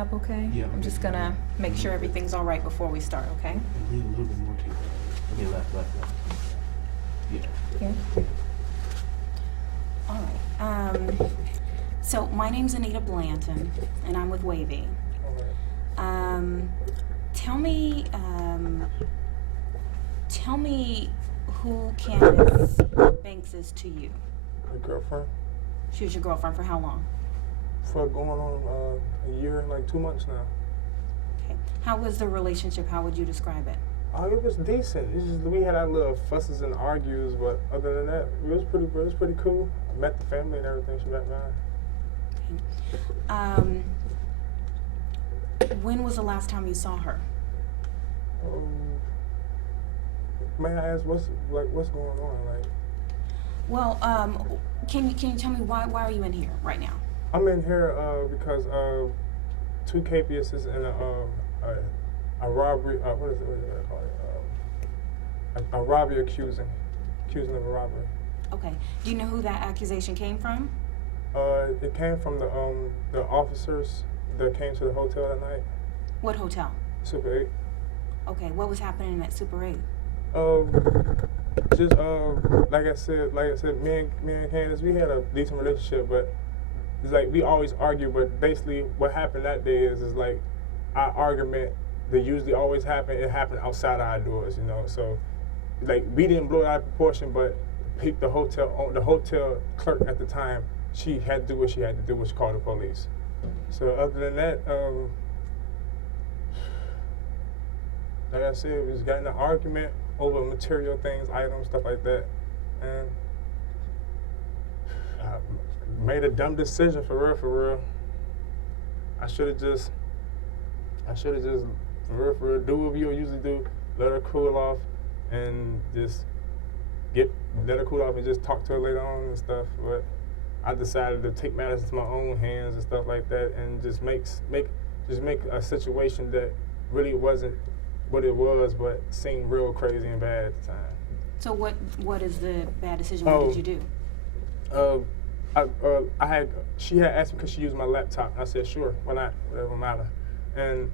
up okay? Yeah. I'm just gonna make sure everything's all right before we start, okay? And lean a little bit more to your right. Okay, left. Yeah. Here. All right. So my name's Anita Blanton, and I'm with Wavy. Tell me who Candace Banks is to you. My girlfriend. She was your girlfriend for how long? For going on a year and like 2 months now. Okay. How was the relationship? How would you describe it? Oh, it was decent. It's just we had our little fusses and argues, but other than that, it was pretty cool. I met the family and everything. She met mine. When was the last time you saw her? May I ask what's going on? Like, Well, can you tell me why are you in here right now? I'm in here because 2 capiases and a robbery. What do they call it? A robbery accusing of a robbery. Okay. Do you know who that accusation came from? It came from the officers that came to the hotel that night. What hotel? Super 8. Okay. What was happening at Super 8? Just like I said, me and Candace, we had a decent relationship, but it's like we always argue. But basically, what happened that day is like our argument that usually always happen. It happened outside our doors, you know. So like we didn't blow it out of proportion, but the hotel clerk at the time, she had to do what she had to do, which called the police. So other than that, like I said, we just got in an argument over material things, items, stuff like that, and I made a dumb decision for real. I should have just, for real, do what we usually do, let her cool off, and just let her cool off and just talk to her later on and stuff. But I decided to take matters into my own hands and stuff like that, and just make a situation that really wasn't what it was, but seemed real crazy and bad at the time. So what is the bad decision? What did you do? She had asked me because she used my laptop. I said, sure, why not? Whatever matter. And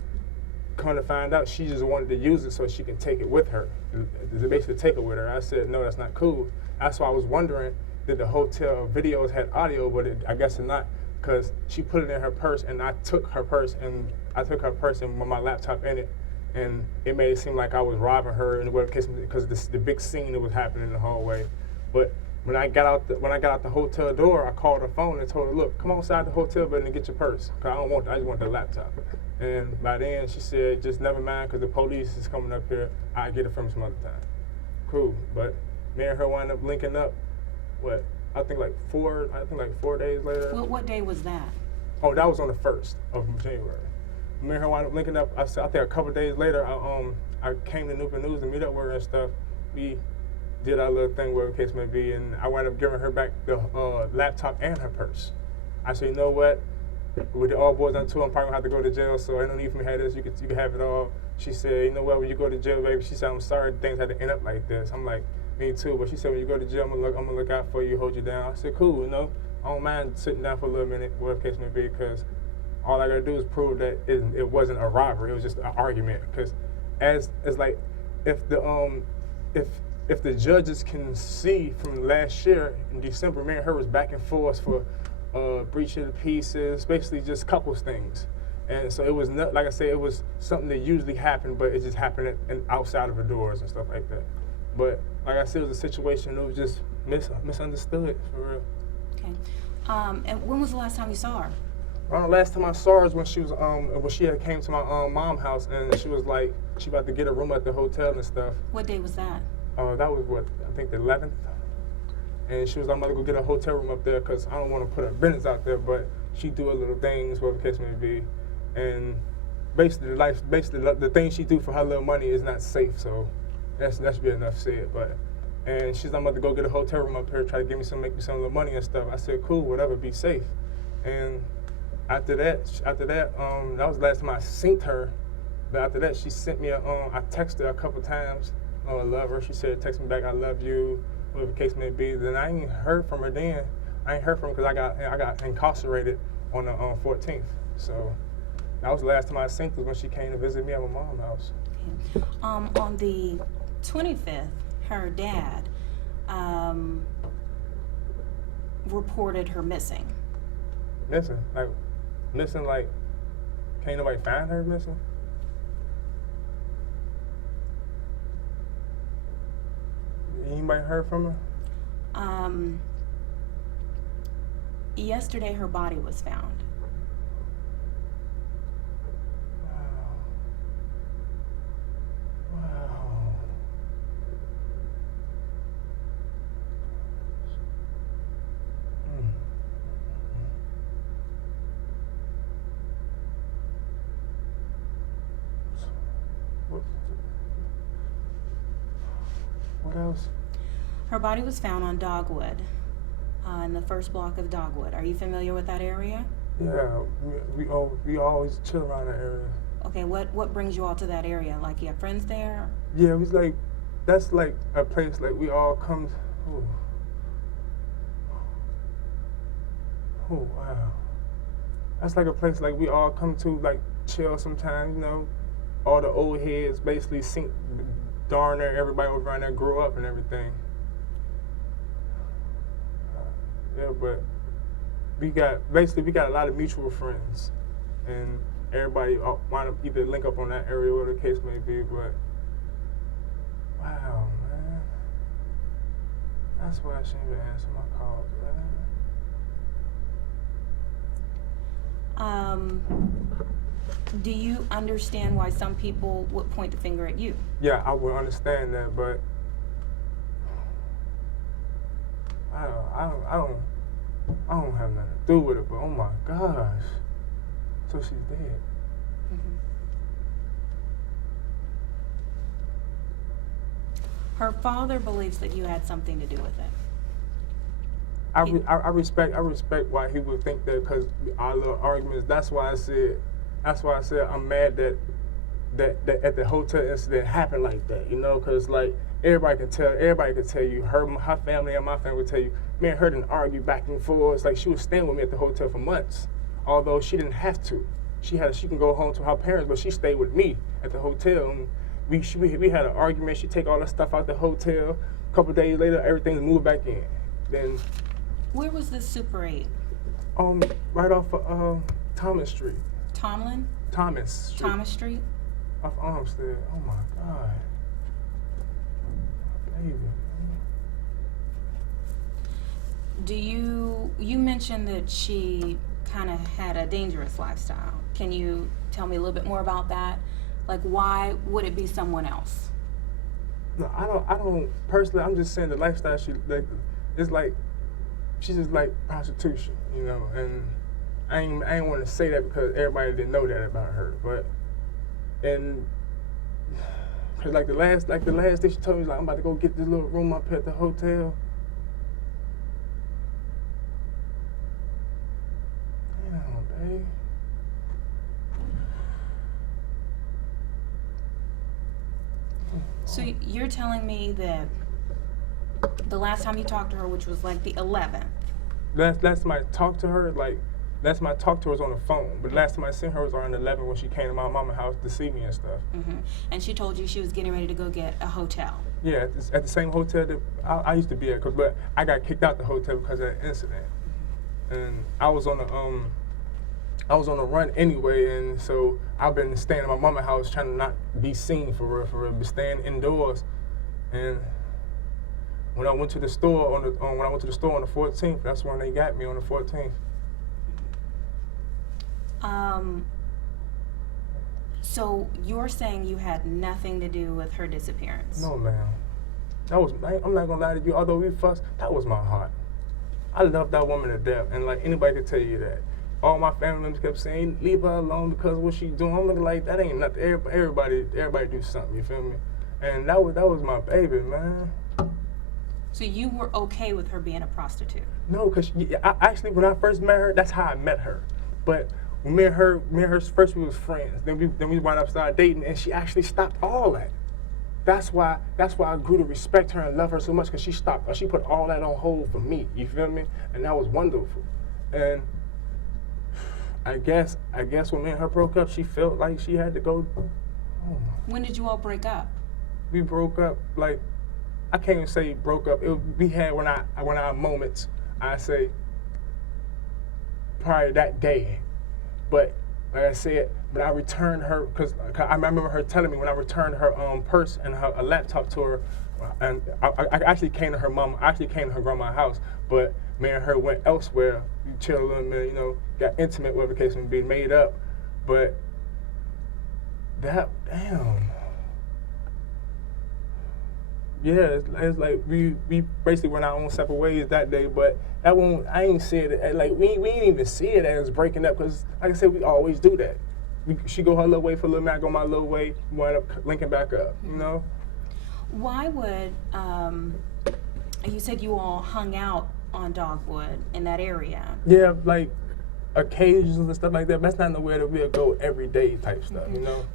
come to find out, she just wanted to use it so she can take it with her. Basically take it with her. I said, no, that's not cool. That's why I was wondering, did the hotel videos had audio, but I guess it's not, because she put it in her purse, and I took her purse and with my laptop in it, and it made it seem like I was robbing her in whatever case, because the big scene that was happening in the hallway. But when I got out the hotel door, I called her phone and told her, look, come outside the hotel building and get your purse, because I just want the laptop. And by then she said, just never mind, because the police is coming up here. I'll get it from some other time. Cool. But me and her wound up linking up. I think like 4 days later. Well, what day was that? Oh, that was on the 1st of January. Me and her wound up linking up. I think a couple days later, I came to Newport News to meet up with her and stuff. We did our little thing, whatever the case may be, and I wound up giving her back the laptop and her purse. I said, you know what? With the all boys on tour, I'm probably gonna have to go to jail, so ain't no need for me to have this. You can have it all. She said, you know what? When you go to jail, baby, she said, I'm sorry things had to end up like this. I'm like, me too. But she said, when you go to jail, I'm gonna look out for you, hold you down. I said, cool, you know. I don't mind sitting down for a little minute, whatever the case may be, because all I gotta do is prove that it wasn't a robbery. It was just an argument. Because as like, if the judges can see from last year in December, me and her was back and forth for breach of the peace, basically just couples things. And so it was not, like I said, it was something that usually happened, but it just happened outside of the doors and stuff like that. But like I said, it was a situation that was just misunderstood, for real. Okay. And when was the last time you saw her? The last time I saw her was when she was when she had came to my mom's house, and she was like, she about to get a room at the hotel and stuff. What day was that? That was I think the 11th. And she was like, I'm about to go get a hotel room up there because I don't want to put her business out there, but she do her little things, whatever the case may be. And basically the things she do for her little money is not safe, so that should be enough said. And she's like, I'm about to go get a hotel room up here, try to make me some little money and stuff. I said, cool, whatever, be safe. And after that, that was the last time I seen her. But after that, she sent me I texted her a couple times. Oh, I love her. She said, text me back, I love you, whatever the case may be. Then I ain't heard from her then. I ain't heard from her because I got incarcerated on the 14th. So That was the last time I seen her, was when she came to visit me at my mom's house. Okay. On the 25th, her dad reported her missing. Missing? Like, can't nobody find her missing? Anybody heard from her? Yesterday, her body was found. Wow. What else? Her body was found on Dogwood, in the first block of Dogwood. Are you familiar with that area? Yeah, we always chill around that area. Okay, what brings you all to that area? Like, you have friends there? Yeah, it was like, that's like a place like we all come. Oh wow. That's like a place like we all come to, like, chill sometimes, you know. All the old heads basically sink, darn near everybody over around there grew up and everything. Yeah, but we got a lot of mutual friends, and everybody wind up either link up on that area, whatever the case may be. But wow, man, that's why I shouldn't even answer my calls, man. Do you understand why some people would point the finger at you? Yeah, I would understand that, but I don't have nothing to do with it. But oh my gosh, so she's dead. Mm-hmm. Her father believes that you had something to do with it. I respect why he would think that, because our little arguments. That's why I said I'm mad that at the hotel incident happened like that. You know, because like everybody could tell you, her family and my family would tell you, man, her didn't argue back and forth. It's like she was staying with me at the hotel for months, although she didn't have to. She can go home to her parents, but she stayed with me at the hotel. And we had an argument. She take all that stuff out the hotel. A couple of days later, everything's moved back in. Then. Where was this Super 8? Right off of Thomas Street. Tomlin? Thomas Street. Thomas Street? Off Armstead. Oh my God. Baby. You mentioned that she kind of had a dangerous lifestyle. Can you tell me a little bit more about that? Like, why would it be someone else? No, I don't personally. I'm just saying the lifestyle it's like she's just like prostitution, you know. And I ain't want to say that because everybody didn't know that about her, but cause like the last day she told me, like, I'm about to go get this little room up at the hotel. Damn, babe. So you're telling me that the last time you talked to her, which was like the 11th. Last time I talked to her, was on the phone. But last time I seen her was around 11 when she came to my mama's house to see me and stuff. Mm-hmm. And she told you she was getting ready to go get a hotel. Yeah, at the same hotel that I used to be at. But I got kicked out the hotel because of that incident. And I was on the run anyway, and so I've been staying at my mama's house trying to not be seen for real, but staying indoors. And when I went to the store on the 14th, that's when they got me on the 14th. So you're saying you had nothing to do with her disappearance? No, ma'am. I'm not gonna lie to you. Although we fussed, that was my heart. I love that woman to death, and like anybody could tell you that. All my family members kept saying, leave her alone because of what she's doing. I'm looking like, that ain't nothing. Everybody do something, you feel me? And that was my baby, man. So you were okay with her being a prostitute? No, because actually when I first met her, that's how I met her. But when me and her first we was friends. Then we wound up started dating, and she actually stopped all that. That's why I grew to respect her and love her so much, because she put all that on hold for me, you feel me? And that was wonderful. And I guess when me and her broke up, she felt like she had to go. Oh, When did you all break up? we broke up like, I can't even say broke up. We had when our moments. I say probably that day, but like I said, when I returned her, because I remember her telling me when I returned her purse and a laptop to her, and I actually came to her mom. I actually came to her grandma's house, but me and her went elsewhere. We chilled a little bit, got intimate, whatever the case may be, made up. But that, damn. Yeah, it's like we basically went our own separate ways that day, but that one, I ain't see it, like, we ain't even see it as breaking up, because, like I said, we always do that. She go her little way for a little minute, I go my little way, we wind up linking back up, Why would, you said you all hung out on Dogwood in that area. Yeah, like occasions and stuff like that. But that's not nowhere that we'll go every day type stuff,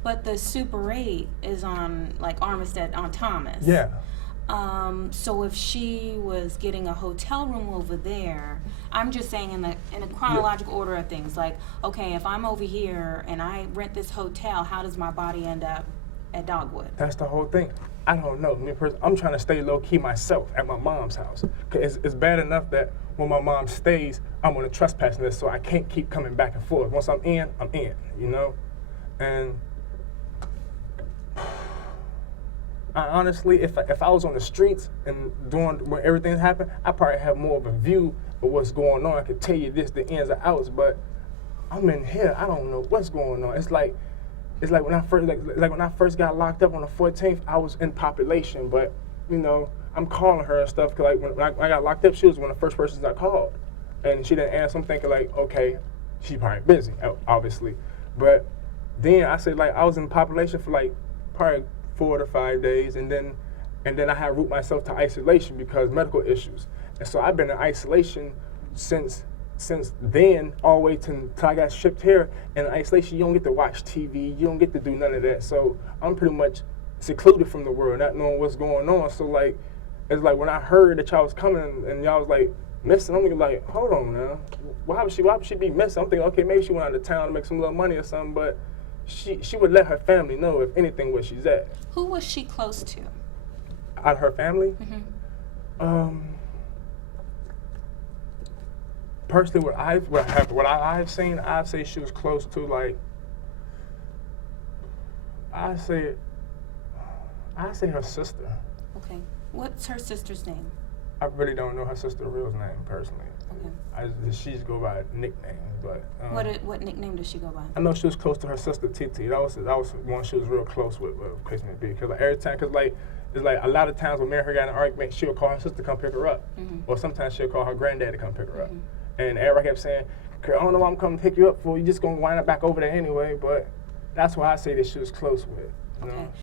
But the Super 8 is on like Armistead on Thomas. Yeah. So if she was getting a hotel room over there, I'm just saying in a chronological order of things, like, okay, if I'm over here and I rent this hotel, how does my body end up at Dogwood? That's the whole thing. I don't know. I'm trying to stay low key myself at my mom's house. 'Cause it's bad enough that when my mom stays, I'm on a trespassing list, so I can't keep coming back and forth. Once I'm in, And I honestly, if I was on the streets and doing when everything happened, I probably have more of a view of what's going on. I could tell you this, the ins and outs, but I'm in here. I don't know what's going on. It's like when I first got locked up on the 14th, I was in population, but I'm calling her and stuff because like when I got locked up, she was one of the first persons I called, and she didn't answer. I'm thinking like, okay, she's probably busy, obviously, but then I said like I was in population for like probably 4 to 5 days, and then I had root myself to isolation because medical issues, and so I've been in isolation since then all the way till I got shipped here. And in isolation, you don't get to watch TV, you don't get to do none of that. So I'm pretty much secluded from the world, not knowing what's going on. So like, it's like when I heard that y'all was coming and y'all was like missing, I'm like, hold on now, why would she be missing? I'm thinking, okay, maybe she went out of town to make some little money or something, but she would let her family know if anything where she's at. Who was she close to? Out of her family? Mm-hmm. Personally, what I've seen, I'd say she was close to like, I say her sister. Okay. What's her sister's name? I really don't know her sister's real name personally. Okay. She's go by nicknames, but What nickname does she go by? I know she was close to her sister TT. That was one she was real close with. Case may be, because like every time, it's like a lot of times when me and her got in an argument, she'll call her sister to come pick her up, or sometimes she'll call her granddad to come pick her up. And everybody kept saying, I don't know what I'm coming to pick you up for. You just gonna wind up back over there anyway. But that's why I say that she was close with. Okay.